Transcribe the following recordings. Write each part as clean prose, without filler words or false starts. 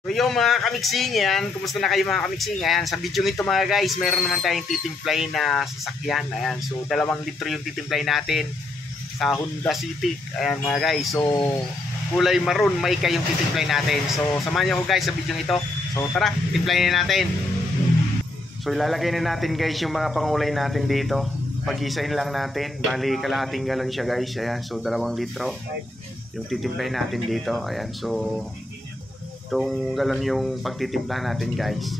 So yung mga kamiksing yan, kumusta na kayo mga kamiksing? Ayan, sa video ito mga guys, meron naman tayong titimplay na sasakyan. Ayan, so 2 litro yung titimplay natin sa Honda Civic. Ayan mga guys, so kulay maroon, may yung titimplay natin. So samahan nyo ko guys sa video ito. So tara, timplayin na natin. So ilalagay na natin guys yung mga pangulay natin dito. Pag-isain lang natin, bali kalahating galon siya guys. Ayan, so 2 litro yung titimplay natin dito. Ayan, so itong galon yung pagtitimpla natin guys.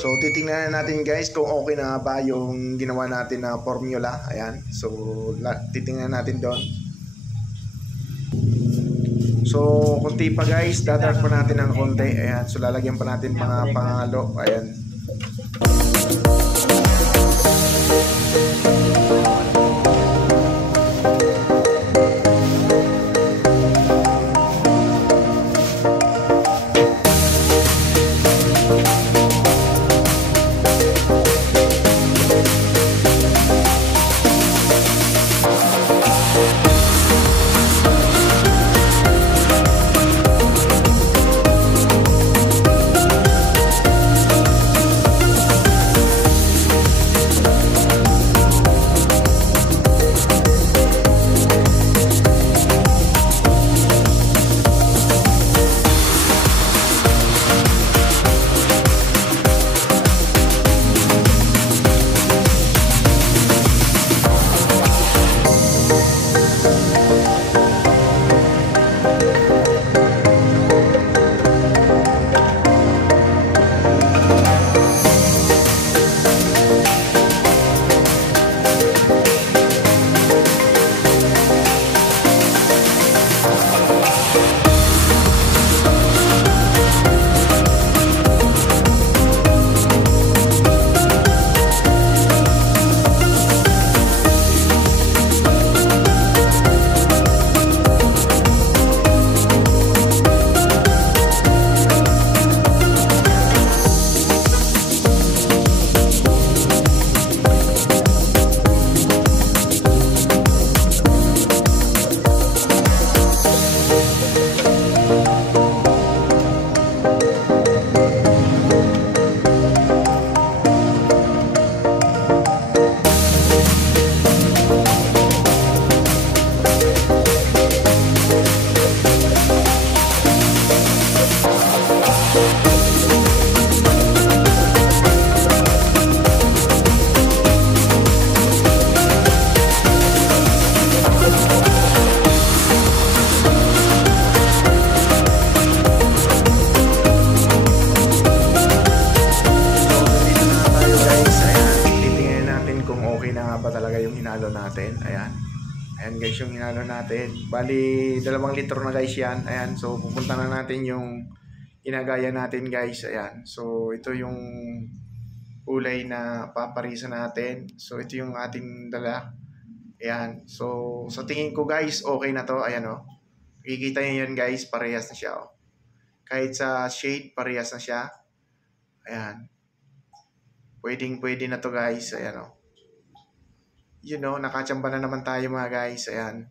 So titingnan natin guys kung okay na ba yung ginawa natin na formula. Ayan. So titingnan natin doon. So kunti pa guys, dadark pa natin ng konti. Ayan. So lalagyan pa natin mga pangalo. Ayan. Natin. Ayan. Ayan guys yung hinalo natin. Bali 2 litro na guys yan. Ayan. So pupunta na natin yung inagaya natin guys. Ayan. So ito yung kulay na paparisa natin. So ito yung ating dala. Ayan. So sa tingin ko guys okay na to. Ayan o. Kikita nyo yan guys. Parehas na siya o. Kahit sa shade parehas na siya. Ayan. Pwede na to guys. Ayan o. You know, nakachamba na naman tayo mga guys. Ayan.